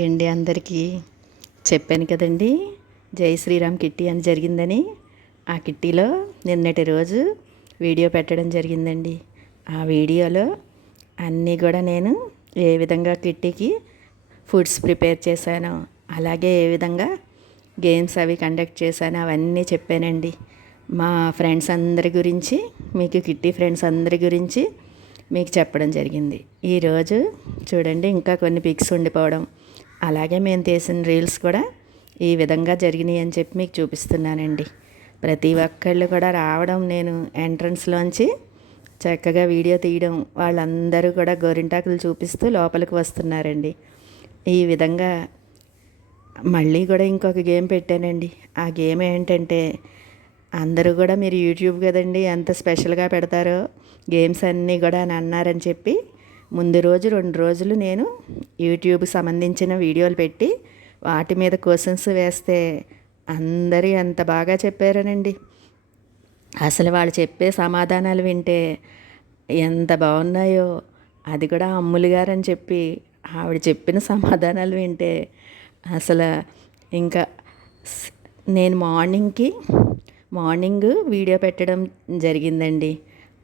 Hi అండి అందరికీ. చెప్పాను కదండి జై శ్రీరామ్ కిట్టి అని జరిగిందని. ఆ కిట్టీలో నిన్నటి రోజు వీడియో పెట్టడం జరిగిందండి. ఆ వీడియోలో అన్నీ కూడా నేను ఏ విధంగా కిట్టీకి ఫుడ్స్ ప్రిపేర్ చేశానో అలాగే ఏ విధంగా గేమ్స్ అవి కండక్ట్ చేశానో అవన్నీ చెప్పానండి. మా ఫ్రెండ్స్ అందరి గురించి మీకు కిట్టి ఫ్రెండ్స్ అందరి గురించి మీకు చెప్పడం జరిగింది. ఈరోజు చూడండి ఇంకా కొన్ని పిక్స్ ఉండిపోవడం. అలాగే మేము తీసిన రీల్స్ కూడా ఈ విధంగా జరిగినాయి అని చెప్పి మీకు చూపిస్తున్నానండి. ప్రతి ఒక్కళ్ళు కూడా రావడం నేను ఎంట్రన్స్లోంచి చక్కగా వీడియో తీయడం వాళ్ళందరూ కూడా గోరింటాకులు చూపిస్తూ లోపలికి వస్తున్నారండి. ఈ విధంగా మళ్ళీ కూడా ఇంకొక గేమ్ పెట్టానండి. ఆ గేమ్ ఏంటంటే అందరూ కూడా మీరు యూట్యూబ్ కదండి ఎంత స్పెషల్గా పెడతారో గేమ్స్ అన్నీ కూడా అని అన్నారని చెప్పి ముందు రోజు రెండు రోజులు నేను యూట్యూబ్ సంబంధించిన వీడియోలు పెట్టి వాటి మీద క్వశ్చన్స్ వేస్తే అందరూ ఎంత బాగా చెప్పారనండి. అసలు వాళ్ళు చెప్పే సమాధానాలు వింటే ఎంత బాగున్నాయో అది కూడా అమ్ములు గారు అని చెప్పి ఆవిడ చెప్పిన సమాధానాలు వింటే అసలు ఇంకా నేను మార్నింగ్కి మార్నింగ్ వీడియో పెట్టడం జరిగిందండి.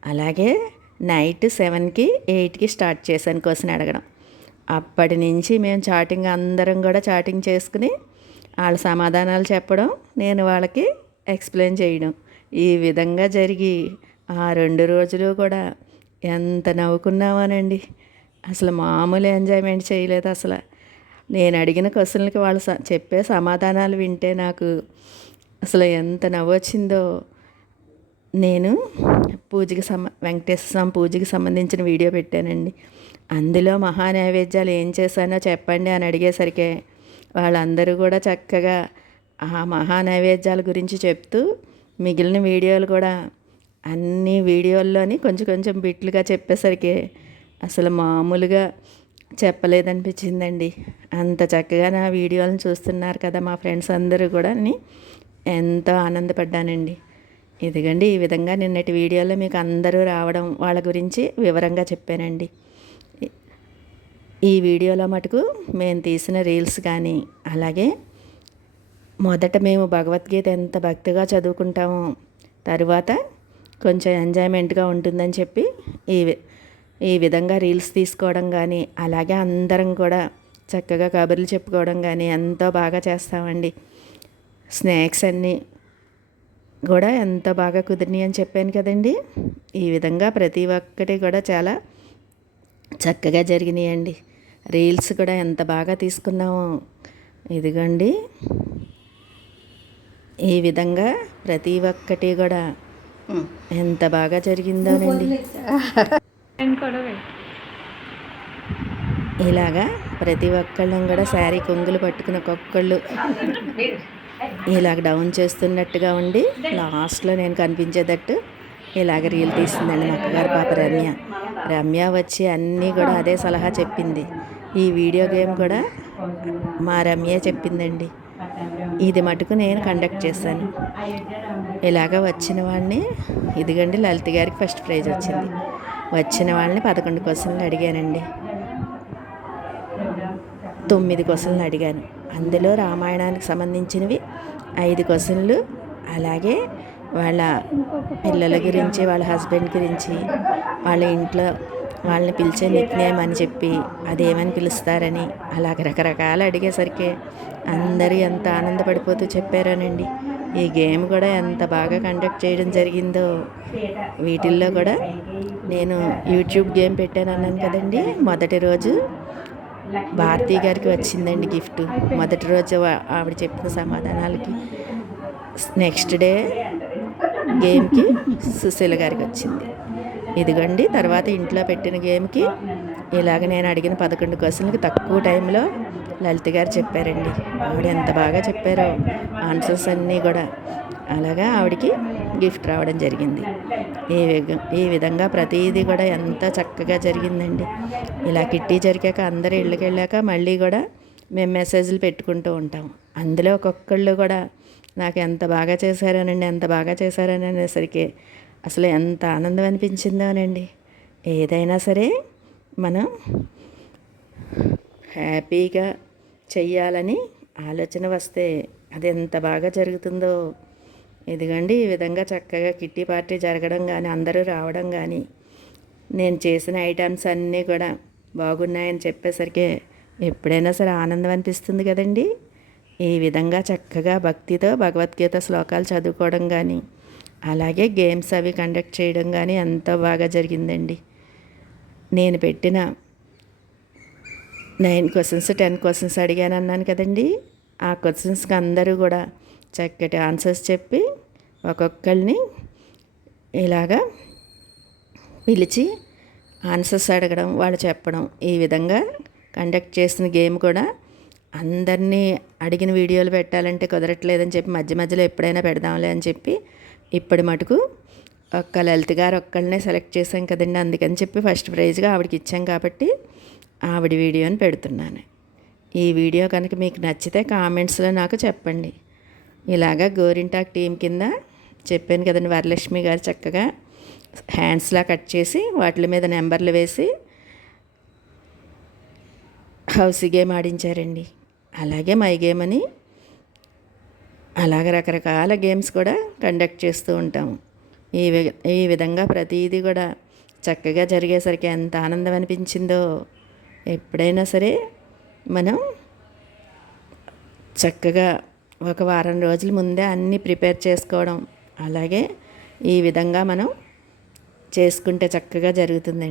అలాగే నైట్ సెవెన్కి ఎయిట్కి స్టార్ట్ చేశాను క్వశ్చన్ అడగడం. అప్పటి నుంచి మేము చాటింగ్ అందరం కూడా చాటింగ్ చేసుకుని వాళ్ళ సమాధానాలు చెప్పడం నేను వాళ్ళకి ఎక్స్ప్లెయిన్ చేయడం. ఈ విధంగా జరిగి ఆ రెండు రోజులు కూడా ఎంత నవ్వుకున్నామోనండి. అసలు మామూలు ఎంజాయ్మెంట్ చేయలేదు అసలు. నేను అడిగిన క్వశ్చన్లకి వాళ్ళు చెప్పే సమాధానాలు వింటే నాకు అసలు ఎంత నవ్వు వచ్చిందో నేను పూజకి సంబ వెంకటేశ్వర స్వామి పూజకి సంబంధించిన వీడియో పెట్టానండి. అందులో మహా నైవేద్యాలు ఏం చేశానో చెప్పండి అని అడిగేసరికి వాళ్ళందరూ కూడా చక్కగా ఆ మహా నైవేద్యాల గురించి చెప్తూ మిగిలిన వీడియోలు కూడా అన్ని వీడియోల్లోని కొంచెం కొంచెం బిట్లుగా చెప్పేసరికి అసలు మామూలుగా చెప్పలేదనిపించిందండి. అంత చక్కగా నా వీడియోలను చూస్తున్నారు కదా మా ఫ్రెండ్స్ అందరూ కూడా ఎంతో ఆనందపడ్డానండి. ఇదిగండి ఈ విధంగా నిన్నటి వీడియోలో మీకు అందరూ రావడం వాళ్ళ గురించి వివరంగా చెప్పానండి. ఈ వీడియోలో మటుకు మేము తీసిన రీల్స్ కానీ అలాగే మొదట మేము భగవద్గీత ఎంత భక్తిగా చదువుకుంటామో తరువాత కొంచెం ఎంజాయ్మెంట్గా ఉంటుందని చెప్పి ఈ ఈ విధంగా రీల్స్ తీసుకోవడం కానీ అలాగే అందరం కూడా చక్కగా కబుర్లు చెప్పుకోవడం కానీ ఎంతో బాగా చేస్తామండి. స్నాక్స్ అన్నీ కూడా ఎంత బాగా కుదిరినాయి అని చెప్పాను కదండి. ఈ విధంగా ప్రతి ఒక్కటి కూడా చాలా చక్కగా జరిగినాయండి. రీల్స్ కూడా ఎంత బాగా తీసుకున్నామో. ఇదిగోండి. ఈ విధంగా ప్రతి ఒక్కటి కూడా ఎంత బాగా జరిగిందోనండి. ఇలాగా ప్రతి ఒక్కళ్ళం కూడా శారీ కొంగులు పట్టుకుని ఒక్కొక్కళ్ళు ఇలాగ డౌన్ చేస్తున్నట్టుగా ఉండి లాస్ట్లో నేను కనిపించేటట్టు ఇలాగ రీల్ తీసిందండి మా అక్కగారు పాప రమ్య. రమ్య వచ్చి అన్నీ కూడా అదే సలహా చెప్పింది. ఈ వీడియో గేమ్ కూడా మా రమ్య చెప్పిందండి. ఇది మటుకు నేను కండక్ట్ చేశాను. ఇలాగ వచ్చిన వాడిని ఇదిగండి లలిత గారికి ఫస్ట్ ప్రైజ్ వచ్చింది. వచ్చిన వాళ్ళని పదకొండు క్వశ్చన్లు అడిగానండి. తొమ్మిది క్వశ్చన్లు అడిగాను. అందులో రామాయణానికి సంబంధించినవి ఐదు క్వశ్చన్లు. అలాగే వాళ్ళ పిల్లల గురించి వాళ్ళ హస్బెండ్ గురించి వాళ్ళ ఇంట్లో వాళ్ళని పిలిచే నిక్నేమ్ అని చెప్పి అదేమని పిలుస్తారని అలా రకరకాలు అడిగేసరికి అందరూ ఎంత ఆనందపడిపోతూ చెప్పారనండి. ఈ గేమ్ కూడా ఎంత బాగా కండక్ట్ చేయడం జరిగిందో. వీటిల్లో కూడా నేను యూట్యూబ్ గేమ్ పెట్టాను అన్నాను కదండి. మొదటి రోజు భారతి గారికి వచ్చిందండి గిఫ్ట్. మొదటి రోజు ఆవిడ చెప్పిన సమాధానాలకి. నెక్స్ట్ డే గేమ్కి సుశీల గారికి వచ్చింది. ఇదిగోండి తర్వాత ఇంట్లో పెట్టిన గేమ్కి ఇలాగ నేను అడిగిన పదకొండు క్వశ్చన్లకి తక్కువ టైంలో లలిత గారు చెప్పారండి. ఆవిడ ఎంత బాగా చెప్పారో ఆన్సర్స్ అన్నీ కూడా. అలాగా ఆవిడకి గిఫ్ట్ రావడం జరిగింది. ఈ ఈ విధంగా ప్రతిదీ కూడా ఎంత చక్కగా జరిగిందండి. ఇలా కిట్టి జరిగాక అందరు ఇళ్ళకి వెళ్ళాక మళ్ళీ కూడా మేము మెసేజ్లు పెట్టుకుంటూ ఉంటాం. అందులో ఒక్కొక్కళ్ళు కూడా నాకు ఎంత బాగా చేశారనండి ఎంత బాగా చేశారని అనేసరికి అసలు ఎంత ఆనందం అనిపించిందోనండి. ఏదైనా సరే మనం హ్యాపీగా చెయ్యాలని ఆలోచన వస్తే అది ఎంత బాగా జరుగుతుందో ఇదిగండి ఈ విధంగా చక్కగా కిట్టి పార్టీ జరగడం కానీ అందరూ రావడం కానీ నేను చేసిన ఐటమ్స్ అన్నీ కూడా బాగున్నాయని చెప్పేసరికి ఎప్పుడైనా సరే ఆనందం అనిపిస్తుంది కదండి. ఈ విధంగా చక్కగా భక్తితో భగవద్గీత శ్లోకాలు చదువుకోవడం కానీ అలాగే గేమ్స్ అవి కండక్ట్ చేయడం కానీ ఎంతో బాగా జరిగిందండి. నేను పెట్టిన నైన్ క్వశ్చన్స్ టెన్ క్వశ్చన్స్ అడిగాను అన్నాను కదండి. ఆ క్వశ్చన్స్కి అందరూ కూడా చక్కటి ఆన్సర్స్ చెప్పి ఒక్కొక్కరిని ఇలాగా పిలిచి ఆన్సర్స్ అడగడం వాళ్ళు చెప్పడం ఈ విధంగా కండక్ట్ చేసిన గేమ్ కూడా అందరినీ అడిగిన వీడియోలు పెట్టాలంటే కుదరట్లేదని చెప్పి మధ్య మధ్యలో ఎప్పుడైనా పెడదాంలే అని చెప్పి ఇప్పటి మటుకు ఒక్క లలిత గారు ఒక్కళ్ళనే సెలెక్ట్ చేశాం కదండి. అందుకని చెప్పి ఫస్ట్ ప్రైజ్గా ఆవిడకి ఇచ్చాం కాబట్టి ఆవిడ వీడియోని పెడుతున్నాను. ఈ వీడియో కనుక మీకు నచ్చితే కామెంట్స్లో నాకు చెప్పండి. ఇలాగా గోరింటాక్ టీం కింద చెప్పాను కదండి వరలక్ష్మి గారు చక్కగా హ్యాండ్స్లా కట్ చేసి వాటి మీద నెంబర్లు వేసి హౌస్ గేమ్ ఆడించారండి. అలాగే మై గేమ్ అని అలాగే రకరకాల గేమ్స్ కూడా కండక్ట్ చేస్తూ ఉంటాము. ఈ వి ఈ విధంగా ప్రతిదీ కూడా చక్కగా జరిగేసరికి ఎంత ఆనందం అనిపించిందో ఎప్పుడైనా సరే మనం చక్కగా ఒక వారం రోజుల ముందే అన్నీ ప్రిపేర్ చేసుకోవడం. అలాగే ఈ విధంగా మనం చేసుకుంటే చక్కగా జరుగుతుందండి.